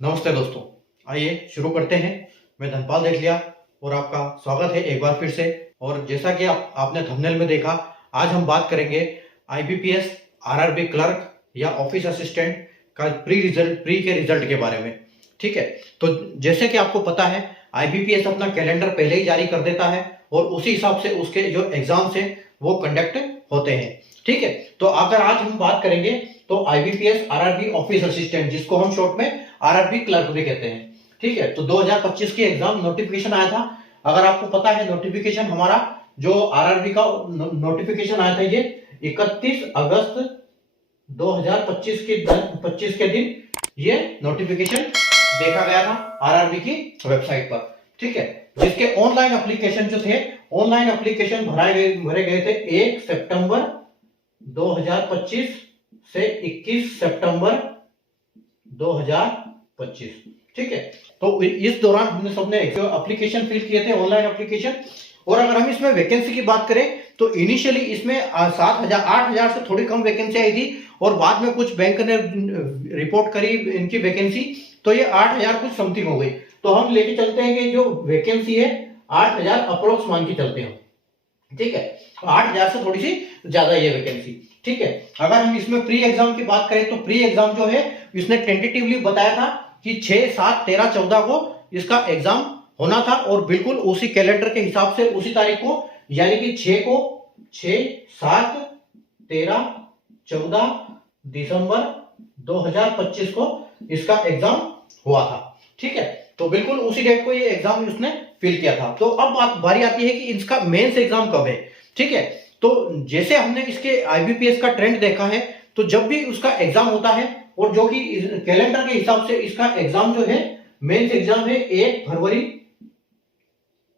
नमस्ते दोस्तों, आइए शुरू करते हैं। मैं धनपाल देख लिया और आपका स्वागत है एक बार फिर से। और जैसा कि आपने थंबनेल में देखा, आज हम बात करेंगे आईबीपीएस, आरआरबी क्लर्क या ऑफिस असिस्टेंट का प्री के रिजल्ट के बारे में। ठीक है, तो जैसे कि आपको पता है, आईबीपीएस अपना कैलेंडर पहले ही जारी कर देता है और उसी हिसाब से उसके जो एग्जाम्स है वो कंडक्ट होते हैं। ठीक है, तो अगर आज हम बात करेंगे तो आईबीपीएस आरआरबी ऑफिस असिस्टेंट, जिसको हम शॉर्ट में आरआरबी क्लर्क भी कहते हैं। ठीक है, तो 2025 की एग्जाम नोटिफिकेशन आया था। अगर आपको पता है, नोटिफिकेशन हमारा जो आरआरबी का नोटिफिकेशन आया था, ये 31 अगस्त 2025 के दिन ये नोटिफिकेशन देखा गया था आरआरबी की वेबसाइट पर। ठीक है, जिसके ऑनलाइन एप्लीकेशन जो थे, ऑनलाइन एप्लीकेशन भरे गए थे 1 सितंबर 2025 से 21 सितंबर 2025। ठीक है, तो इस दौरान हमने सबने एप्लीकेशन फिल किए थे, ऑनलाइन एप्लीकेशन। और अगर हम इसमें वैकेंसी की बात करें तो इनिशियली इसमें 8,000 से थोड़ी कम वैकेंसी आई थी और बाद में कुछ बैंक ने रिपोर्ट करी इनकी वैकेंसी, तो ये 8,000 कुछ समथिंग हो गई। तो हम लेके चलते हैं कि जो वैकेंसी है 8,000 अप्रोक्स मान के चलते हैं। ठीक है, 8,000 से थोड़ी सी ज्यादा ये वैकेंसी। ठीक है, अगर हम इसमें प्री एग्जाम की बात करें तो प्री एग्जाम जो है इसने टेंटेटिवली बताया था कि 6, 7, 13, 14 को इसका एग्जाम होना था और बिल्कुल उसी कैलेंडर के हिसाब से उसी तारीख को, यानी कि 6, 7, 13, 14 दिसंबर 2025 को इसका एग्जाम हुआ था। ठीक है, तो बिल्कुल उसी डेट को ये एग्जाम उसने फिल किया था। तो अब बारी आती है कि इसका मेंस एग्जाम कब है। ठीक है, तो जैसे हमने इसके आईबीपीएस का ट्रेंड देखा है, तो जब भी उसका एग्जाम होता है और जो कि कैलेंडर के हिसाब से इसका एग्जाम जो है, मेंस एग्जाम है 1 फरवरी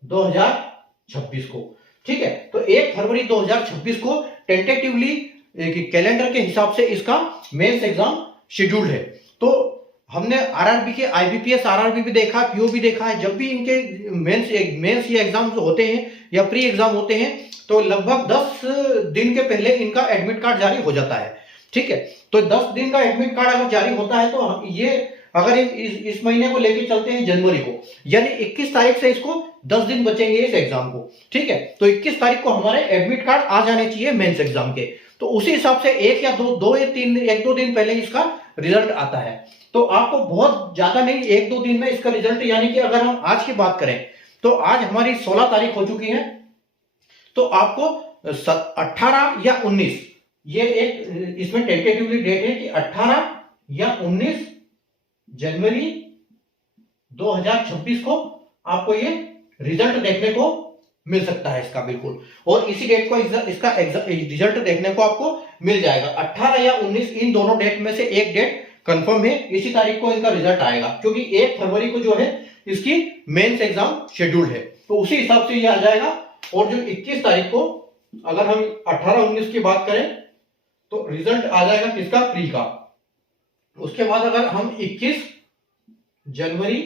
2026 को। ठीक है, तो 1 फरवरी 2026 को टेंटेटिवली कैलेंडर के हिसाब से इसका मेंस एग्जाम शेड्यूल्ड है। तो हमने आरआरबी के आईबीपीएस आरआरबी भी देखा, पीओ भी देखा है। जब भी इनके मेंस या एग्जाम होते हैं या प्री एग्जाम होते हैं तो लगभग 10 दिन के पहले इनका एडमिट कार्ड जारी हो जाता है। ठीक है, तो 10 दिन का एडमिट कार्ड अगर जारी होता है तो ये अगर इस महीने को लेके चलते हैं जनवरी को, यानी 21 तारीख से इसको 10 दिन बचेंगे इस एग्जाम को। ठीक है, तो 21 तारीख को हमारे एडमिट कार्ड आ जाने चाहिए मेंस एग्जाम के। तो उसी हिसाब से 1 या 2 दिन पहले इसका रिजल्ट आता है। तो आपको बहुत ज्यादा नहीं, 1-2 दिन में इसका रिजल्ट, यानी कि अगर हम आज की बात करें तो आज हमारी 16 तारीख हो चुकी है, तो आपको 18 या 19, ये एक इसमें टेंटेटिवली डेट है कि 18 या 19 जनवरी 2026 को आपको ये रिजल्ट देखने को मिल सकता है इसका, बिल्कुल। और इसी डेट को इसका रिजल्ट देखने को आपको मिल जाएगा। 18 या 19 इन दोनों डेट में से एक डेट कंफर्म है, इसी तारीख को इनका रिजल्ट आएगा, क्योंकि 1 फरवरी को जो है इसकी मेंस एग्जाम शेड्यूल्ड है, तो उसी हिसाब से ये आ जाएगा। और जो 21 तारीख को, अगर हम 18-19 की बात करें तो रिजल्ट आ जाएगा किसका, प्री का। उसके बाद अगर हम 21 जनवरी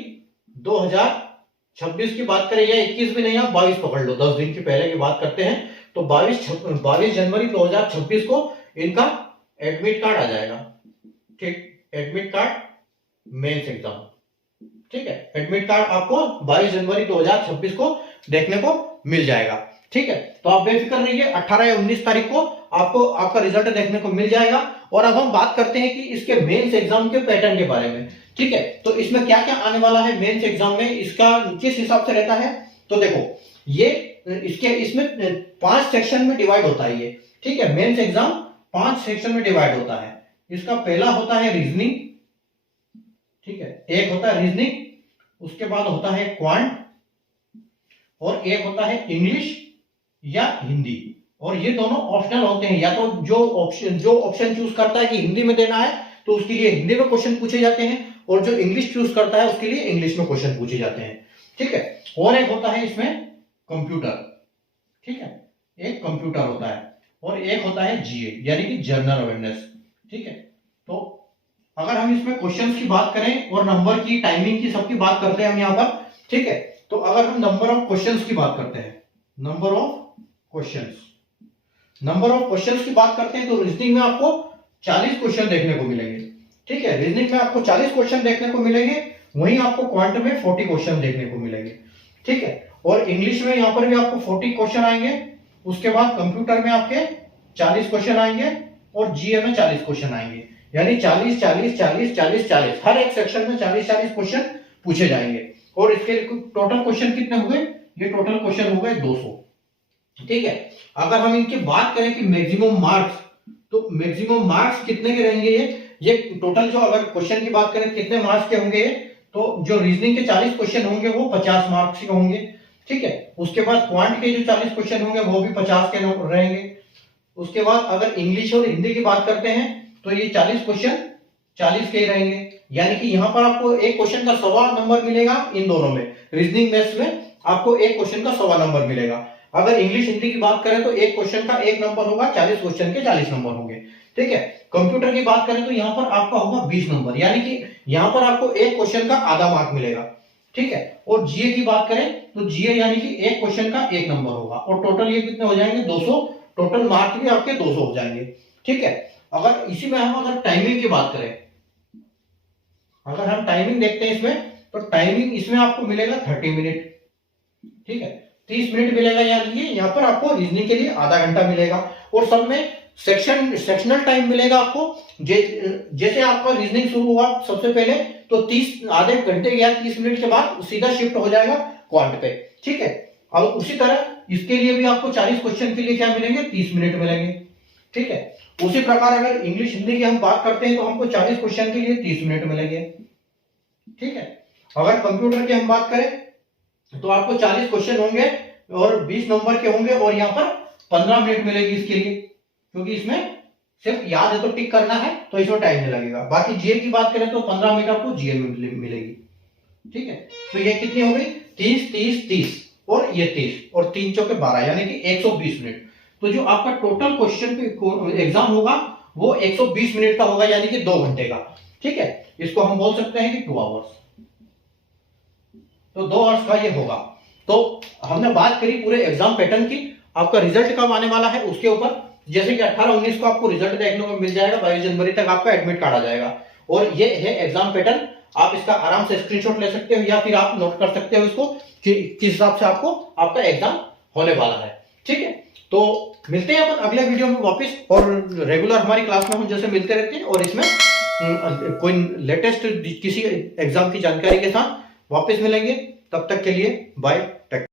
2026 की बात करें, या 21 भी नहीं, आप 22 पकड़ लो, 10 दिन की पहले की बात करते हैं, तो 22 जनवरी 2026 को इनका एडमिट कार्ड आ जाएगा। ठीक, एडमिट कार्ड मेंस एग्जाम। ठीक है, एडमिट कार्ड आपको 22 जनवरी 2026 को देखने को मिल जाएगा। ठीक है, तो आप बेफिक्र रहिए, 18 या 19 तारीख को आपको आपका रिजल्ट देखने को मिल जाएगा। और अब हम बात करते हैं कि इसके मेंस एग्जाम के पैटर्न के बारे में। ठीक है, तो इसमें क्या क्या आने वाला है मेंस एग्जाम में, इसका किस हिसाब से रहता है, तो देखो ये इसमें 5 सेक्शन में डिवाइड होता है ये। ठीक है, मेंस एग्जाम 5 सेक्शन में डिवाइड होता है। इसका पहला होता है रीजनिंग। ठीक है, एक होता है रीजनिंग, उसके बाद होता है क्वांट, और एक होता है इंग्लिश या हिंदी। और ये दोनों ऑप्शनल होते हैं, या तो जो ऑप्शन चूज करता है कि हिंदी में देना है तो उसके लिए हिंदी में क्वेश्चन पूछे जाते हैं, और जो इंग्लिश चूज करता है उसके लिए इंग्लिश में क्वेश्चन पूछे जाते हैं। ठीक है, और एक होता है इसमें कंप्यूटर। ठीक है, एक कंप्यूटर होता है, और एक होता है जीए, यानी कि जनरल अवेयरनेस। ठीक है, तो अगर हम इसमें क्वेश्चंस की बात करें और नंबर की, टाइमिंग की, सबकी बात करते हैं हम यहाँ पर। ठीक है, तो अगर हम नंबर ऑफ क्वेश्चंस की बात करते हैं, नंबर ऑफ क्वेश्चंस की बात करते हैं, तो रीजनिंग में आपको 40 क्वेश्चन देखने को मिलेंगे। ठीक है, रीजनिंग में आपको 40 क्वेश्चन देखने को मिलेंगे, वहीं आपको क्वांट में 40 क्वेश्चन देखने को मिलेंगे। ठीक है, और इंग्लिश में यहाँ पर भी आपको 40 क्वेश्चन आएंगे, उसके बाद कंप्यूटर में आपके 40 क्वेश्चन आएंगे और जीए में 40 क्वेश्चन आएंगे, यानी 40 40 40 40 40, हर एक सेक्शन में 40 40 क्वेश्चन पूछे जाएंगे। और इसके टोटल क्वेश्चन कितने हुए, ये टोटल क्वेश्चन हो गए 200। ठीक है, अगर हम इनकी बात करें कि मैक्सिमम मार्क्स, तो मैक्सिमम मार्क्स कितने के रहेंगे, ये टोटल जो अगर क्वेश्चन की बात करें कितने मार्क्स के होंगे, तो जो रीजनिंग के 40 क्वेश्चन होंगे वो 50 मार्क्स के होंगे। ठीक है, उसके बाद क्वांट के जो 40 क्वेश्चन होंगे वो भी 50 के रहेंगे। उसके बाद अगर इंग्लिश और हिंदी की बात करते हैं तो ये 40 क्वेश्चन 40 के ही रहेंगे, यानी कि यहाँ पर आपको एक क्वेश्चन का 1.25 नंबर मिलेगा इन दोनों में, रीजनिंग मैथ्स में आपको एक क्वेश्चन का 1.25 नंबर मिलेगा। अगर इंग्लिश हिंदी की बात करें तो एक क्वेश्चन का 1 नंबर होगा, 40 क्वेश्चन के 40 नंबर होंगे। ठीक है, कंप्यूटर की बात करें तो यहाँ पर आपका होगा 20 नंबर, यानी कि यहाँ पर आपको एक क्वेश्चन का आधा मार्क मिलेगा। ठीक है, और जीए की बात करें तो जीए यानी कि एक क्वेश्चन का 1 नंबर होगा, और टोटल ये कितने हो जाएंगे 200, टोटल मार्क भी आपके 200 हो जाएंगे। ठीक है, अगर इसी में हम अगर टाइमिंग की बात करें, अगर हम टाइमिंग देखते हैं इसमें, तो टाइमिंग इसमें आपको मिलेगा 30 मिनट। ठीक है, 30 मिनट मिलेगा, यानी कि यहाँ पर आपको रीजनिंग के लिए आधा घंटा मिलेगा, और सब में सेक्शनल टाइम मिलेगा आपको। जैसे आपका रीजनिंग शुरू हुआ सबसे पहले तो 30 आधे घंटे या 30 मिनट के बाद सीधा शिफ्ट हो जाएगा क्वांट पे। ठीक है, अब उसी तरह इसके लिए भी आपको 40 क्वेश्चन के लिए क्या मिलेंगे, 30 मिनट मिलेंगे। ठीक है, उसी प्रकार अगर इंग्लिश हिंदी की हम बात करते हैं तो हमको 40 क्वेश्चन के लिए 30 मिनट मिलेंगे। ठीक है, अगर कंप्यूटर की हम बात करें तो आपको 40 क्वेश्चन होंगे और 20 नंबर के होंगे, और यहाँ पर 15 मिनट मिलेगी इसके लिए, क्योंकि इसमें सिर्फ याद है तो टिक करना है, तो इसमें टाइम नहीं लगेगा। बाकी जीए की बात करें तो 15 मिनट आपको जीए में मिलेगी। ठीक है, तो ये कितनी हो गई, 30 30 30 और ये 30 और 3 चौके 12, यानी कि 120 मिनट। तो जो आपका टोटल क्वेश्चन एग्जाम होगा वो 120 मिनट का होगा, यानी कि 2 घंटे का। ठीक है, इसको हम बोल सकते हैं कि 2 आवर्स, तो 2 आवर्स का ये होगा। तो हमने बात करी पूरे एग्जाम पैटर्न की, आपका रिजल्ट कब आने वाला है उसके ऊपर। जैसे कि 18-19 को आपको रिजल्ट देखने को मिल जाएगा, 22 जनवरी तक आपका एडमिट कार्ड आ जाएगा, और ये है एग्जाम पैटर्न। आप इसका आराम से स्क्रीनशॉट ले सकते हो, या फिर आप नोट कर सकते हो इसको कि किस हिसाब से आपको आपका एग्जाम होने वाला है। ठीक है, तो मिलते हैं अपन अगले वीडियो में वापस, और रेगुलर हमारी क्लास में हम जैसे मिलते रहते हैं, और इसमें कोई लेटेस्ट किसी एग्जाम की जानकारी के साथ वापस मिलेंगे। तब तक के लिए बाय।